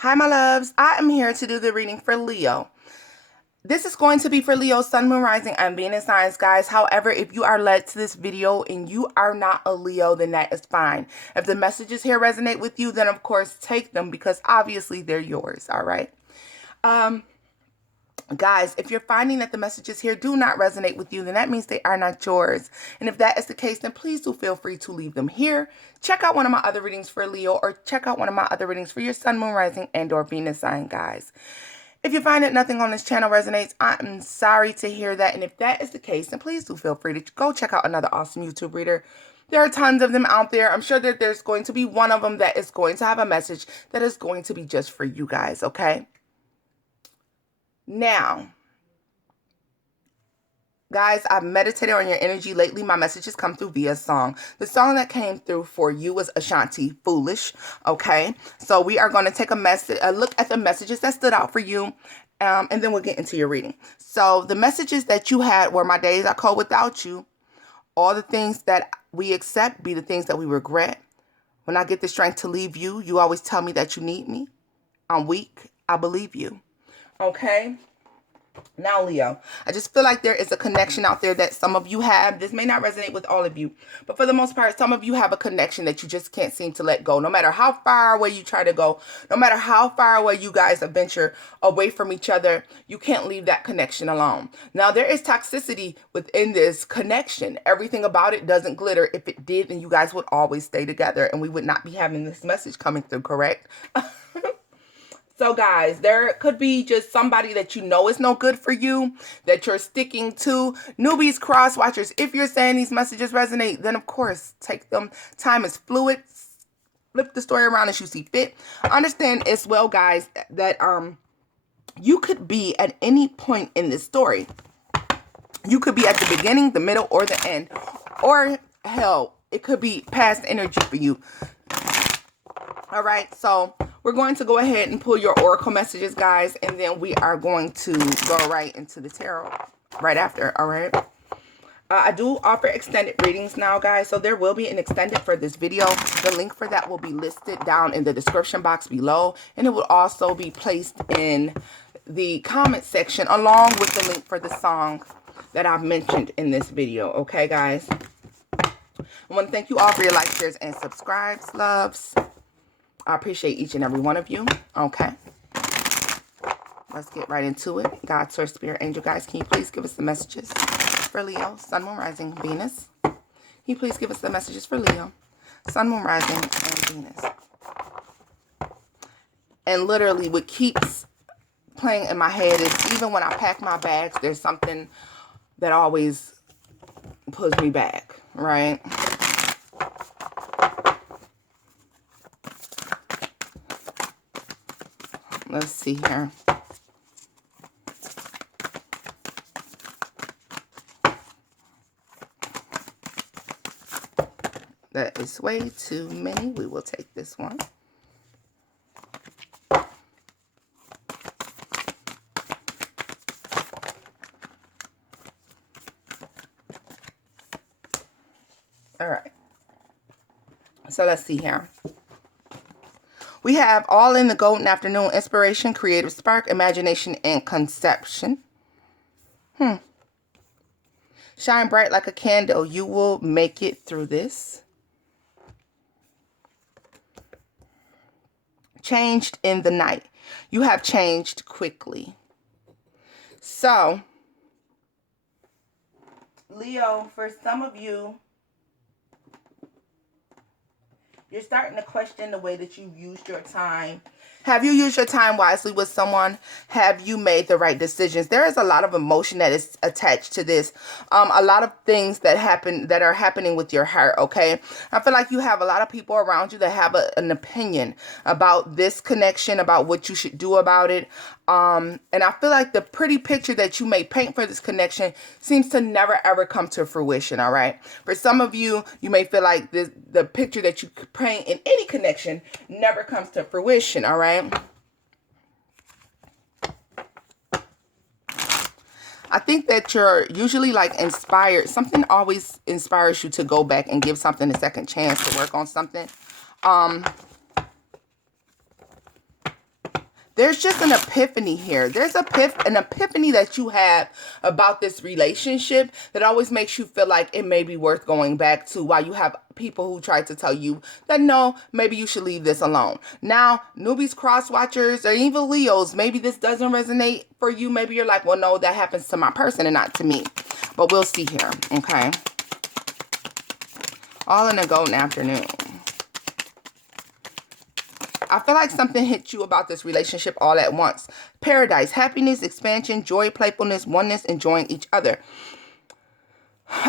Hi, my loves. I am here to do the reading for Leo. This is going to be for Leo, Sun, Moon, Rising, and Venus signs, guys. However, if you are led to this video and you are not a Leo, then that is fine. If the messages here resonate with you, then of course take them because obviously they're yours, all right? Guys, if you're finding that the messages here do not resonate with you, then that means they are not yours. And if that is the case, then please do feel free to leave them here. Check out one of my other readings for Leo, or check out one of my other readings for your Sun, Moon, Rising, and or Venus sign, guys. If you find that nothing on this channel resonates, I'm sorry to hear that. And if that is the case, then please do feel free to go check out another awesome YouTube reader. There are tons of them out there. I'm sure that there's going to be one of them that is going to have a message that is going to be just for you guys, okay? Now, guys, I've meditated on your energy lately. My messages come through via song. The song that came through for you was Ashanti, Foolish, okay? So we are going to take a look at the messages that stood out for you, and then we'll get into your reading. So the messages that you had were: my days are cold without you. All the things that we accept be the things that we regret. When I get the strength to leave you, you always tell me that you need me. I'm weak. I believe you. Okay? Now, Leo, I just feel like there is a connection out there that some of you have. This may not resonate with all of you, but for the most part, some of you have a connection that you just can't seem to let go. No matter how far away you try to go, no matter how far away you guys venture away from each other, you can't leave that connection alone. Now, there is toxicity within this connection. Everything about it doesn't glitter. If it did, then you guys would always stay together and we would not be having this message coming through, correct? So guys, there could be just somebody that you know is no good for you, that you're sticking to. Newbies, cross watchers, if you're saying these messages resonate, then of course, take them. Time is fluid. Flip the story around as you see fit. Understand as well, guys, that you could be at any point in this story. You could be at the beginning, the middle, or the end. Or, hell, it could be past energy for you. All right, so we're going to go ahead and pull your oracle messages, guys, and then we are going to go right into the tarot right after, all right? I do offer extended readings now, guys, so there will be an extended for this video. The link for that will be listed down in the description box below, and it will also be placed in the comment section along with the link for the song that I've mentioned in this video, okay, guys? I want to thank you all for your likes, shares, and subscribes, loves. I appreciate each and every one of you. Okay. Let's get right into it. God, Source, Spirit, Angel, guys, can you please give us the messages for Leo, Sun, Moon, Rising, Venus? Can you please give us the messages for Leo, Sun, Moon, Rising, and Venus? And literally what keeps playing in my head is even when I pack my bags, there's something that always pulls me back, right? Let's see here. That is way too many. We will take this one. All right. So let's see here. We have all in the golden afternoon: inspiration, creative spark, imagination, and conception. Shine bright like a candle. You will make it through this. Changed in the night. You have changed quickly. So, Leo, for some of you, you're starting to question the way that you used your time. Have you used your time wisely with someone? Have you made the right decisions? There is a lot of emotion that is attached to this. A lot of things that are happening with your heart, okay? I feel like you have a lot of people around you that have an opinion about this connection, about what you should do about it. And I feel like the pretty picture that you may paint for this connection seems to never ever come to fruition, all right? For some of you, you may feel like the picture that you paint in any connection never comes to fruition, all right? I think that you're usually like inspired. Something always inspires you to go back and give something a second chance, to work on something. There's just an epiphany here. There's an epiphany that you have about this relationship that always makes you feel like it may be worth going back to, while you have people who try to tell you that no, maybe you should leave this alone. Now, newbies, cross watchers, or even Leos, maybe this doesn't resonate for you. Maybe you're like, well, no, that happens to my person and not to me. But we'll see here, okay? All in a golden afternoon. I feel like something hit you about this relationship all at once. Paradise, happiness, expansion, joy, playfulness, oneness, enjoying each other.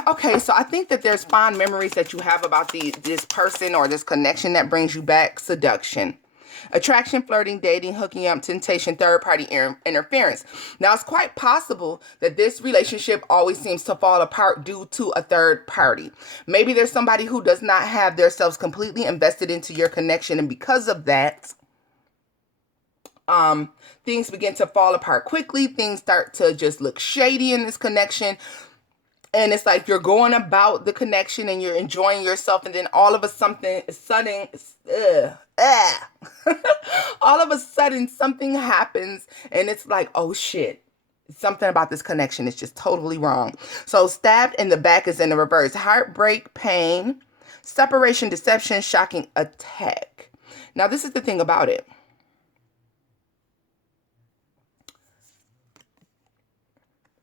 Okay, so I think that there's fond memories that you have about this person or this connection that brings you back. Seduction. Attraction, flirting, dating, hooking up, temptation, third-party interference. Now, it's quite possible that this relationship always seems to fall apart due to a third party. Maybe there's somebody who does not have themselves completely invested into your connection, and because of that, things begin to fall apart quickly. Things start to just look shady in this connection. And it's like you're going about the connection and you're enjoying yourself, and then all of a sudden, all of a sudden something happens, and it's like, oh shit, something about this connection is just totally wrong. So stabbed in the back is in the reverse. Heartbreak, pain, separation, deception, shocking attack. Now, this is the thing about it.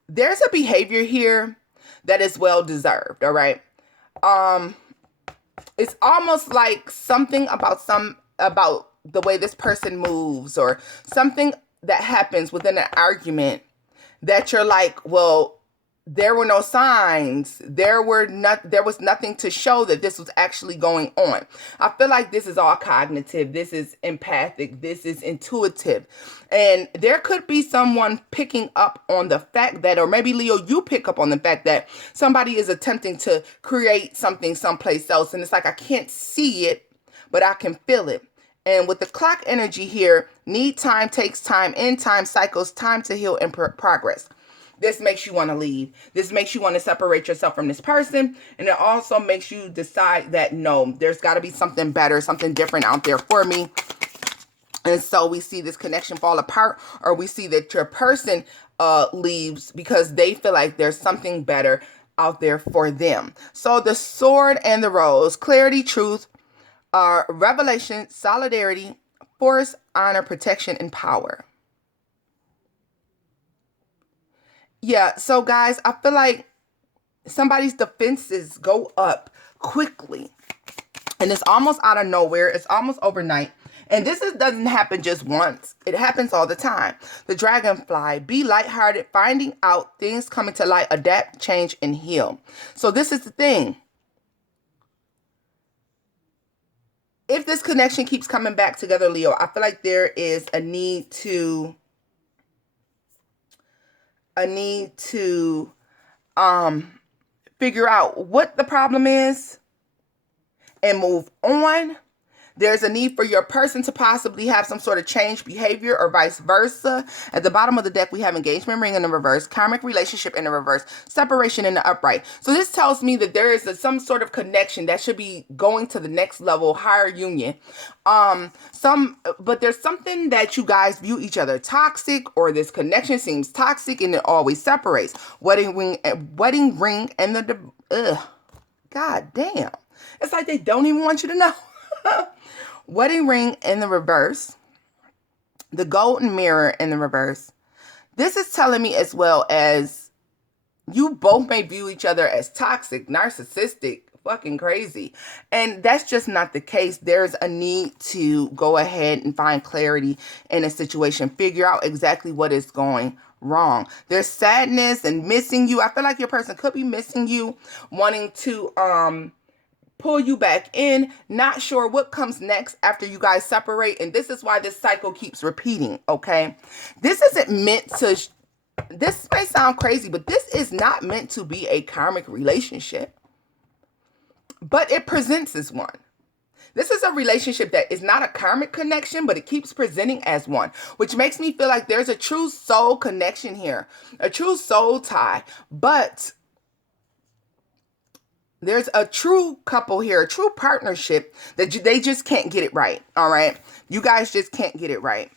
There's a behavior here that is well deserved, all right? It's almost like something about the way this person moves, or something that happens within an argument that you're like, well, there were no signs. There was nothing to show that this was actually going on. I feel like this is all cognitive. This is empathic. This is intuitive. And there could be someone picking up on the fact that, or maybe Leo, you pick up on the fact that somebody is attempting to create something someplace else. And it's like, I can't see it, but I can feel it. And with the clock energy here, need time, takes time, end time, cycles, time to heal and progress. This makes you want to leave. This makes you want to separate yourself from this person. And it also makes you decide that, no, there's got to be something better, something different out there for me. And so we see this connection fall apart, or we see that your person leaves because they feel like there's something better out there for them. So the sword and the rose, clarity, truth, revelation, solidarity, force, honor, protection, and power. Yeah, so guys, I feel like somebody's defenses go up quickly. And it's almost out of nowhere. It's almost overnight. And this doesn't happen just once. It happens all the time. The dragonfly, be lighthearted, finding out things coming to light, adapt, change, and heal. So this is the thing. If this connection keeps coming back together, Leo, I feel like there is a need to figure out what the problem is and move on. There's a need for your person to possibly have some sort of change behavior, or vice versa. At the bottom of the deck, we have engagement ring in the reverse, karmic relationship in the reverse, separation in the upright. So this tells me that there is some sort of connection that should be going to the next level, higher union. But there's something that you guys view each other toxic, or this connection seems toxic, and it always separates. Wedding ring and the God damn. It's like they don't even want you to know. Wedding ring in the reverse, the golden mirror in the reverse. This is telling me as well as you both may view each other as toxic, narcissistic, fucking crazy. And that's just not the case. There's a need to go ahead and find clarity in a situation. Figure out exactly what is going wrong. There's sadness and missing you. I feel like your person could be missing you, wanting to pull you back in, not sure what comes next after you guys separate. And this is why this cycle keeps repeating, okay? This isn't meant to, this may sound crazy, but this is not meant to be a karmic relationship. But it presents as one. This is a relationship that is not a karmic connection, but it keeps presenting as one, which makes me feel like there's a true soul connection here, a true soul tie. But there's a true couple here, a true partnership that they just can't get it right, all right? You guys just can't get it right.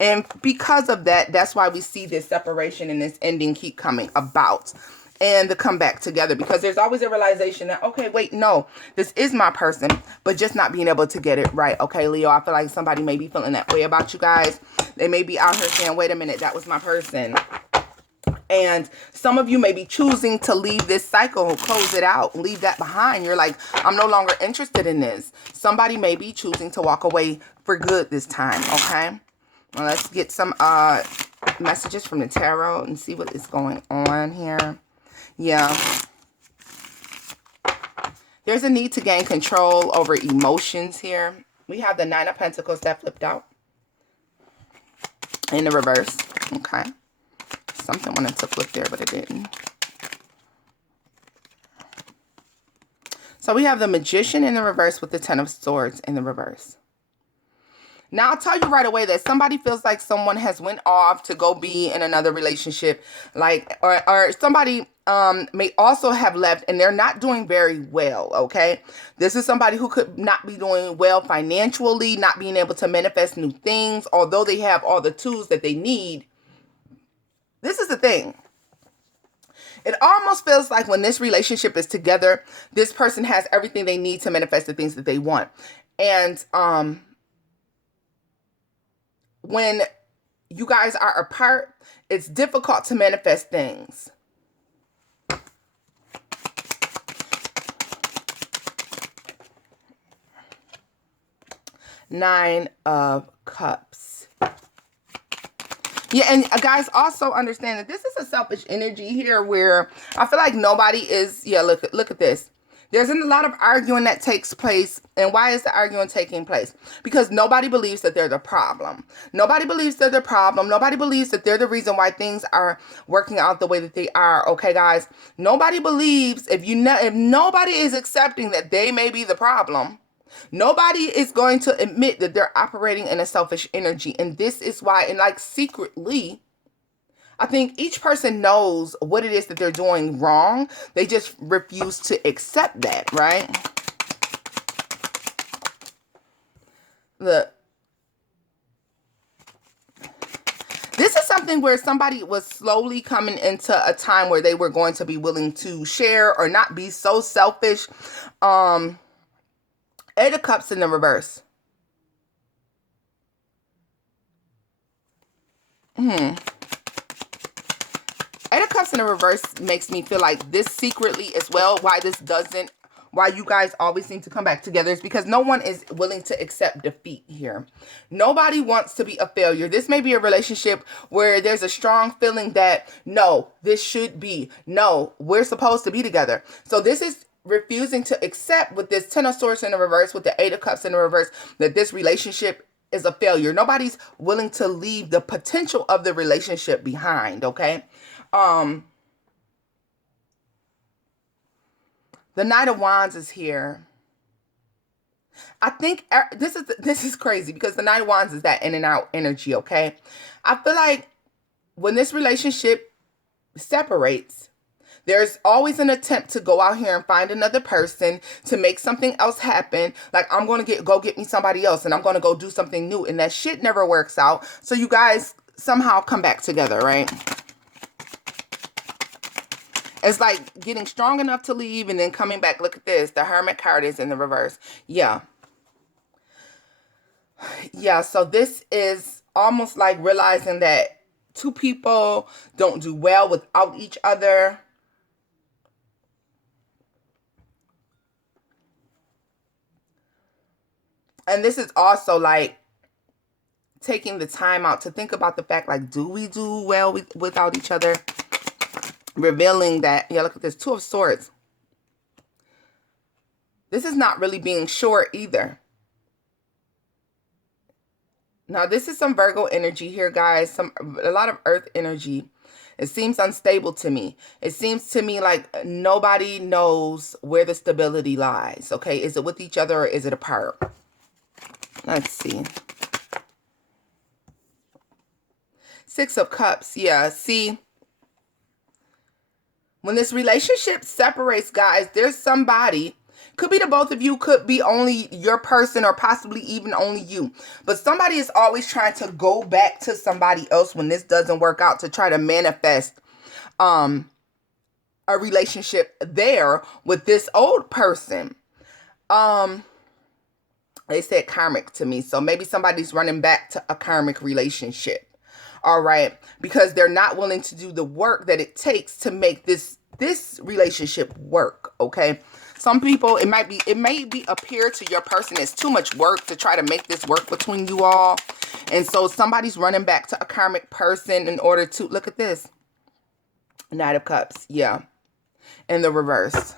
And because of that, that's why we see this separation and this ending keep coming about. And to come back together, because there's always a realization that, okay, wait, no, this is my person, but just not being able to get it right. Okay, Leo, I feel like somebody may be feeling that way about you guys. They may be out here saying, wait a minute, that was my person. And some of you may be choosing to leave this cycle, close it out, leave that behind. You're like, I'm no longer interested in this. Somebody may be choosing to walk away for good this time, okay? Well, let's get some messages from the tarot and see what is going on here. Yeah. There's a need to gain control over emotions here. We have the Nine of Pentacles that flipped out in the reverse. Okay. Something wanted to flip there, but it didn't. So we have the Magician in the reverse with the Ten of Swords in the reverse. Now, I'll tell you right away that somebody feels like someone has went off to go be in another relationship, like, or somebody may also have left and they're not doing very well, okay? This is somebody who could not be doing well financially, not being able to manifest new things, although they have all the tools that they need. This is the thing. It almost feels like when this relationship is together, this person has everything they need to manifest the things that they want. And, when you guys are apart, it's difficult to manifest things. Nine of Cups. Yeah, and guys, also understand that this is a selfish energy here where I feel like nobody is, yeah, look at this. There's a lot of arguing that takes place. And why is the arguing taking place? Because nobody believes that they're the problem. Nobody believes they're the problem. Nobody believes that they're the reason why things are working out the way that they are. Okay, guys? Nobody believes, if nobody is accepting that they may be the problem, nobody is going to admit that they're operating in a selfish energy. And this is why, and like secretly, I think each person knows what it is that they're doing wrong. They just refuse to accept that, right? Look. This is something where somebody was slowly coming into a time where they were going to be willing to share or not be so selfish. Eight of Cups in the reverse. Eight of Cups in the reverse makes me feel like this secretly as well, why you guys always seem to come back together is because no one is willing to accept defeat here. Nobody wants to be a failure. This may be a relationship where there's a strong feeling that, no, this should be. No, we're supposed to be together. So this is refusing to accept with this Ten of Swords in the reverse, with the Eight of Cups in the reverse, that this relationship is a failure. Nobody's willing to leave the potential of the relationship behind, okay? The Knight of Wands is here. I think this is crazy because the Knight of Wands is that in and out energy, okay? I feel like when this relationship separates, there's always an attempt to go out here and find another person to make something else happen. Like, I'm going to go get me somebody else and I'm going to go do something new. And that shit never works out. So you guys somehow come back together, right? It's like getting strong enough to leave and then coming back. Look at this. The Hermit card is in the reverse. Yeah. Yeah, so this is almost like realizing that two people don't do well without each other. And this is also like taking the time out to think about the fact, like, do we do well without each other? Revealing that, yeah, look at this, Two of Swords. This is not really being sure either. Now, this is some Virgo energy here, guys. A lot of Earth energy. It seems unstable to me. It seems to me like nobody knows where the stability lies. Okay, is it with each other or is it apart? Let's see. Six of Cups. Yeah, see. When this relationship separates, guys, there's somebody Could be the both of you, could be only your person, or possibly even only you. But somebody is always trying to go back to somebody else when this doesn't work out, to try to manifest a relationship there with this old person. They said karmic to me. So maybe somebody's running back to a karmic relationship. All right. Because they're not willing to do the work that it takes to make this relationship work. Okay. Some people, it may appear to your person as too much work to try to make this work between you all. And so somebody's running back to a karmic person in order to, look at this. Knight of Cups. Yeah. In the reverse.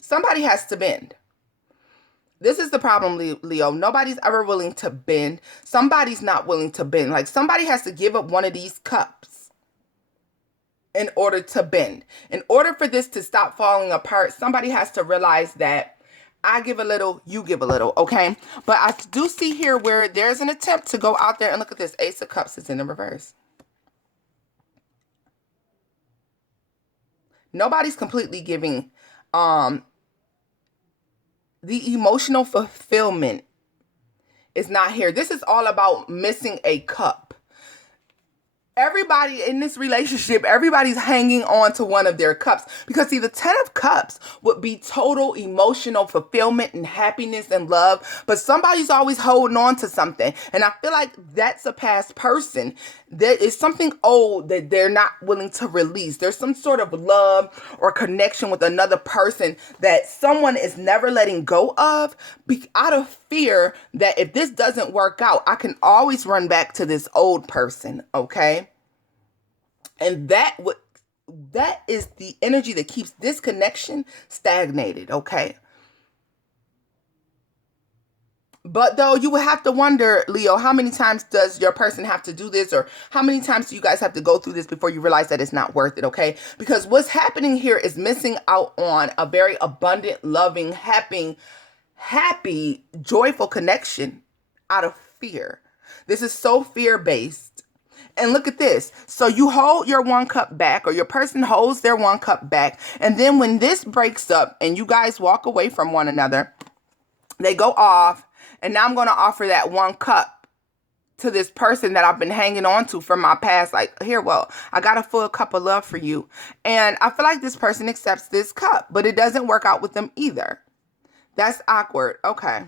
Somebody has to bend. This is the problem, Leo. Nobody's ever willing to bend. Somebody's not willing to bend. Like, somebody has to give up one of these cups in order to bend. In order for this to stop falling apart, somebody has to realize that I give a little, you give a little, okay? But I do see here where there's an attempt to go out there, and look at this. Ace of Cups is in the reverse. Nobody's completely giving the emotional fulfillment is not here. This is all about missing a cup. Everybody in this relationship, everybody's hanging on to one of their cups. Because see, the 10 of Cups would be total emotional fulfillment and happiness and love. But somebody's always holding on to something. And I feel like that's a past person. There is something old that they're not willing to release. There's some sort of love or connection with another person that someone is never letting go of, out of fear that if this doesn't work out, I can always run back to this old person, okay? And that is the energy that keeps this connection stagnated, okay? But though, you would have to wonder, Leo, how many times does your person have to do this, or how many times do you guys have to go through this before you realize that it's not worth it, okay? Because what's happening here is missing out on a very abundant, loving, happy, joyful connection out of fear. This is so fear-based. And look at this. So you hold your one cup back, or your person holds their one cup back. And then when this breaks up and you guys walk away from one another, they go off. And now I'm going to offer that one cup to this person that I've been hanging on to from my past. Like, here, well, I got a full cup of love for you. And I feel like this person accepts this cup, but it doesn't work out with them either. That's awkward. Okay.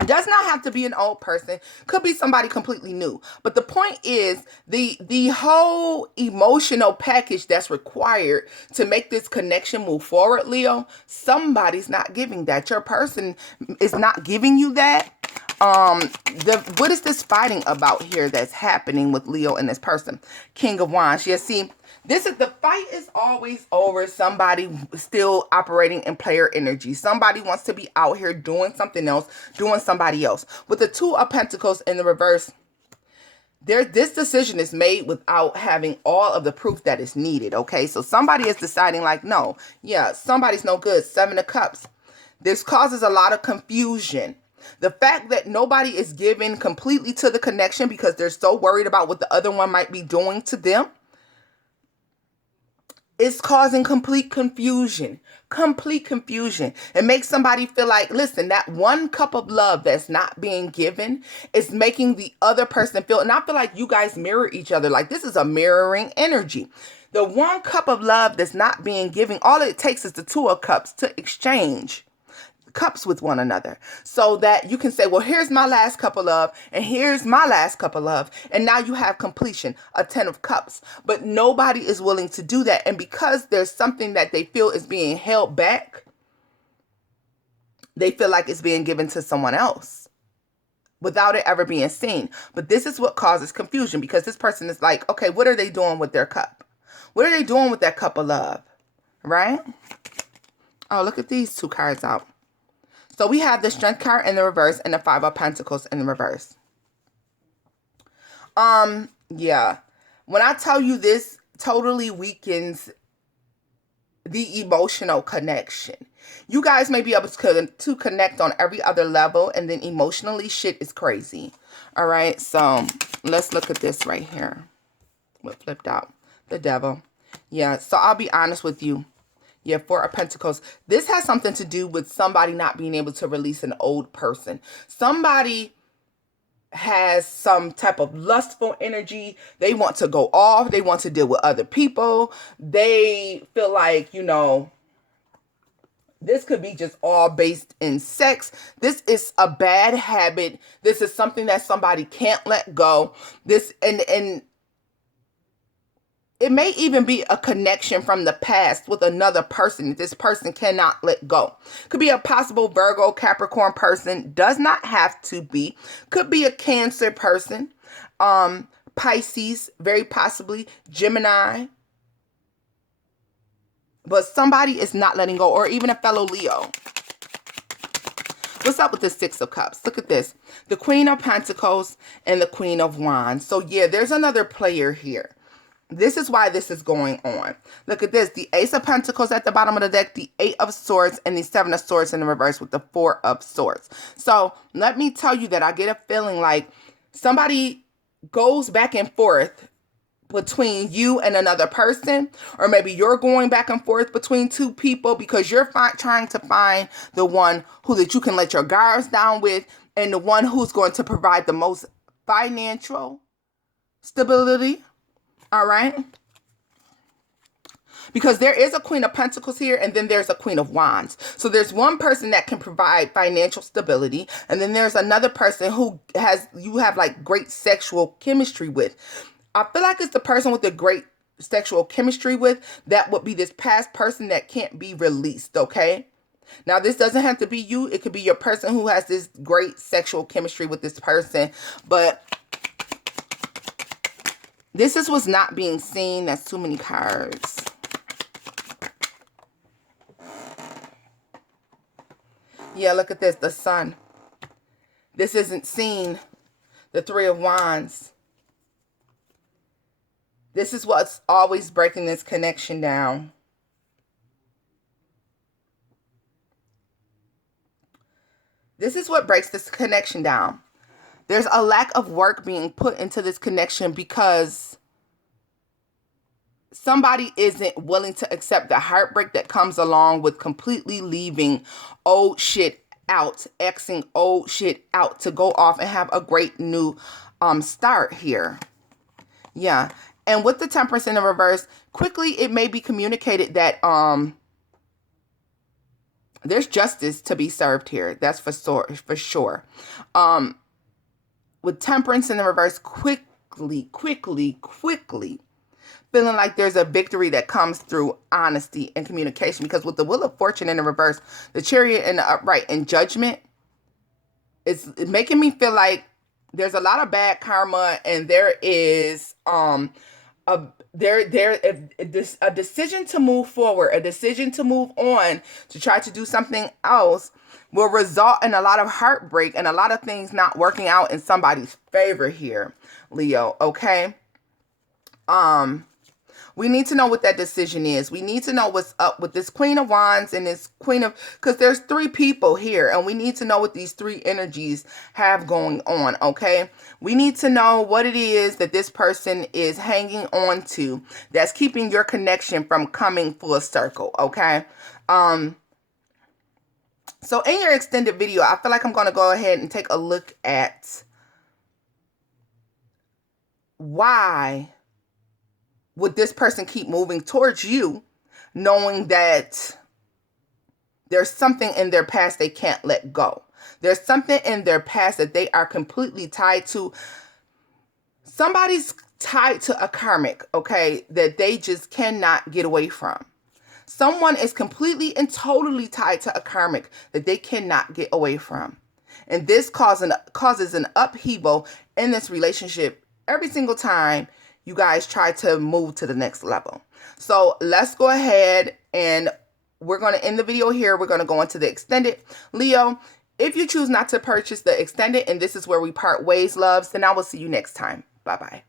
It does not have to be an old person. Could be somebody completely new. But the point is, the whole emotional package that's required to make this connection move forward, Leo, somebody's not giving that. Your person is not giving you that. What is this fighting about here that's happening with Leo and this person? King of Wands. Yeah, see, the fight is always over somebody still operating in player energy. Somebody wants to be out here doing something else, doing somebody else. With the Two of Pentacles in the reverse, this decision is made without having all of the proof that is needed, okay? So somebody is deciding like, no, yeah, somebody's no good. Seven of Cups. This causes a lot of confusion. The fact that nobody is given completely to the connection because they're so worried about what the other one might be doing to them, it's causing complete confusion. Complete confusion. It makes somebody feel like, listen, that one cup of love that's not being given is making the other person feel, and I feel like you guys mirror each other. Like, this is a mirroring energy. The one cup of love that's not being given, all it takes is the Two of Cups to exchange cups with one another, so that you can say, well, here's my last cup of love, and here's my last cup of love, and now you have completion, a 10 of Cups. But nobody is willing to do that, and because there's something that they feel is being held back, they feel like it's being given to someone else without it ever being seen. But this is what causes confusion, because this person is like, okay, what are they doing with their cup? What are they doing with that cup of love? Right? Oh, look at these two cards out. So we have the Strength card in the reverse and the Five of Pentacles in the reverse. Yeah. When I tell you this totally weakens the emotional connection. You guys may be able to connect on every other level, and then emotionally shit is crazy. All right, so let's look at this right here. What flipped out? The devil. Yeah, so I'll be honest with you. Yeah, Four of Pentacles. This has something to do with somebody not being able to release an old person. Somebody has some type of lustful energy. They want to go off. They want to deal with other people. They feel like, you know, this could be just all based in sex. This is a bad habit. This is something that somebody can't let go. This and it may even be a connection from the past with another person that this person cannot let go. Could be a possible Virgo, Capricorn person. Does not have to be. Could be a Cancer person. Pisces, very possibly. Gemini. But somebody is not letting go. Or even a fellow Leo. What's up with the Six of Cups? Look at this. The Queen of Pentacles and the Queen of Wands. So yeah, there's another player here. This is why this is going on. Look at this. The Ace of Pentacles at the bottom of the deck, the Eight of Swords, and the Seven of Swords in the reverse with the Four of Swords. So let me tell you that I get a feeling like somebody goes back and forth between you and another person, or maybe you're going back and forth between two people because you're trying to find the one who that you can let your guards down with, and the one who's going to provide the most financial stability. All right. Because there is a Queen of Pentacles here, and then there's a Queen of Wands. So there's one person that can provide financial stability, and then there's another person who you have like great sexual chemistry with. I feel like it's the person with the great sexual chemistry with that would be this past person that can't be released, okay? Now, this doesn't have to be you. It could be your person who has this great sexual chemistry with this person, but this is what's not being seen. That's too many cards. Yeah, look at this. The Sun. This isn't seen. The Three of Wands. This is what's always breaking this connection down. This is what breaks this connection down. There's a lack of work being put into this connection because somebody isn't willing to accept the heartbreak that comes along with completely leaving old shit out, Xing old shit out to go off and have a great new start here. Yeah. And with the Temperance in the reverse, quickly it may be communicated that there's justice to be served here. That's for sure. With Temperance in the reverse, quickly, feeling like there's a victory that comes through honesty and communication. Because with the Wheel of Fortune in the reverse, the Chariot in the upright, and Judgment, it's making me feel like there's a lot of bad karma, and there is a decision to move forward, a decision to move on, to try to do something else will result in a lot of heartbreak and a lot of things not working out in somebody's favor here, Leo, okay? We need to know what that decision is. We need to know what's up with this Queen of Wands and this Queen of... Because there's three people here, and we need to know what these three energies have going on, okay? We need to know what it is that this person is hanging on to that's keeping your connection from coming full circle, okay? So in your extended video, I feel like I'm going to go ahead and take a look at why would this person keep moving towards you, knowing that there's something in their past they can't let go. There's something in their past that they are completely tied to. Somebody's tied to a karmic, okay, that they just cannot get away from. Someone is completely and totally tied to a karmic that they cannot get away from. And this causes an upheaval in this relationship every single time you guys try to move to the next level. So let's go ahead, and we're going to end the video here. We're going to go into the extended. Leo, if you choose not to purchase the extended and this is where we part ways, loves, then I will see you next time. Bye-bye.